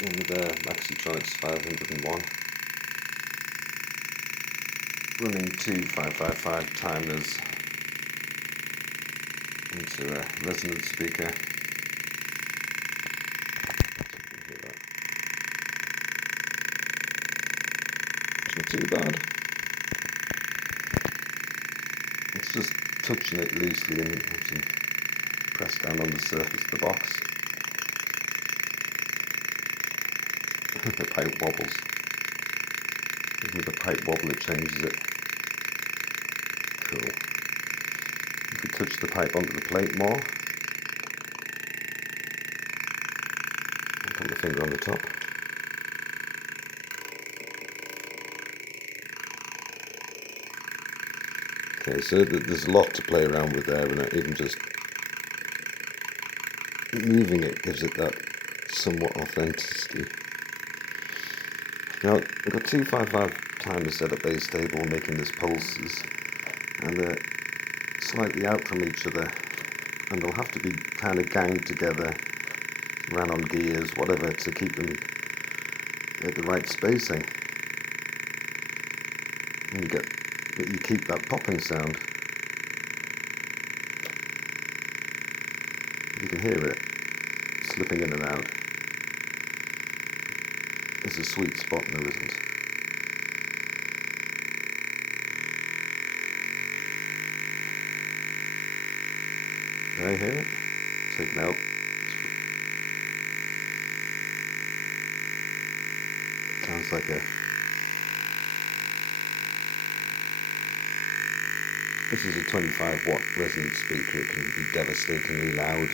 in the Maxitronics 501, running two 555 timers into a resonance speaker. It's not too bad. It's just touching it loosely and press down on the surface of the box. The pipe wobbles. With the pipe wobble it changes it. Cool. If you touch the pipe onto the plate more, and put the finger on the top. Okay, so there's a lot to play around with there, and even just moving it gives it that somewhat authenticity. Now, I've got two 555 timers set at base table making this pulses, and they're slightly out from each other, and they'll have to be kind of ganged together, ran on gears, whatever, to keep them at the right spacing. And you keep that popping sound. You can hear it slipping in and out. There's a sweet spot and there isn't. Can I hear it? Taken out. Sounds like this is a 25 watt resonance speaker. It can be devastatingly loud.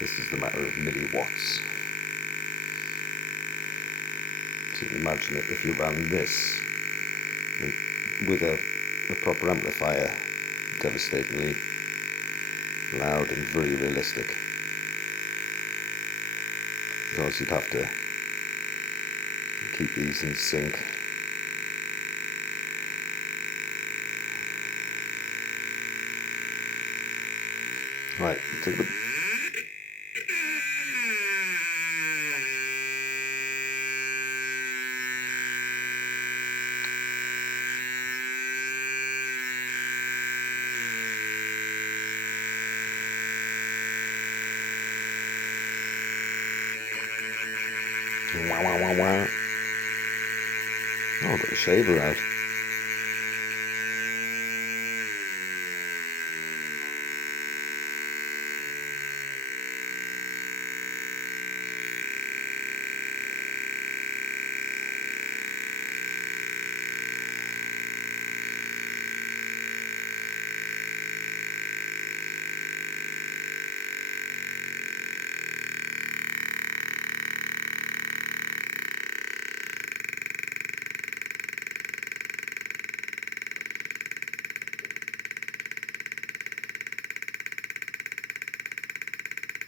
This is the matter of milliwatts. So you can imagine it if you ran this with a proper amplifier, devastatingly loud and very realistic. Because you'd have to keep these in sync. Right, take a look. Wow, wow, wow, wow. Oh, I've got the shaver out.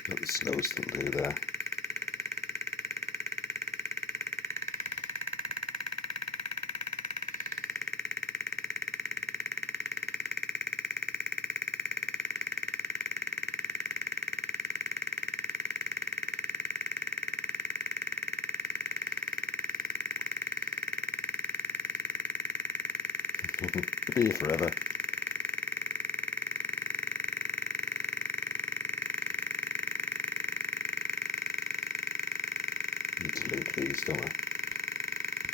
Got the slowest it'll do there. It'll be here forever. Need to link these, don't I?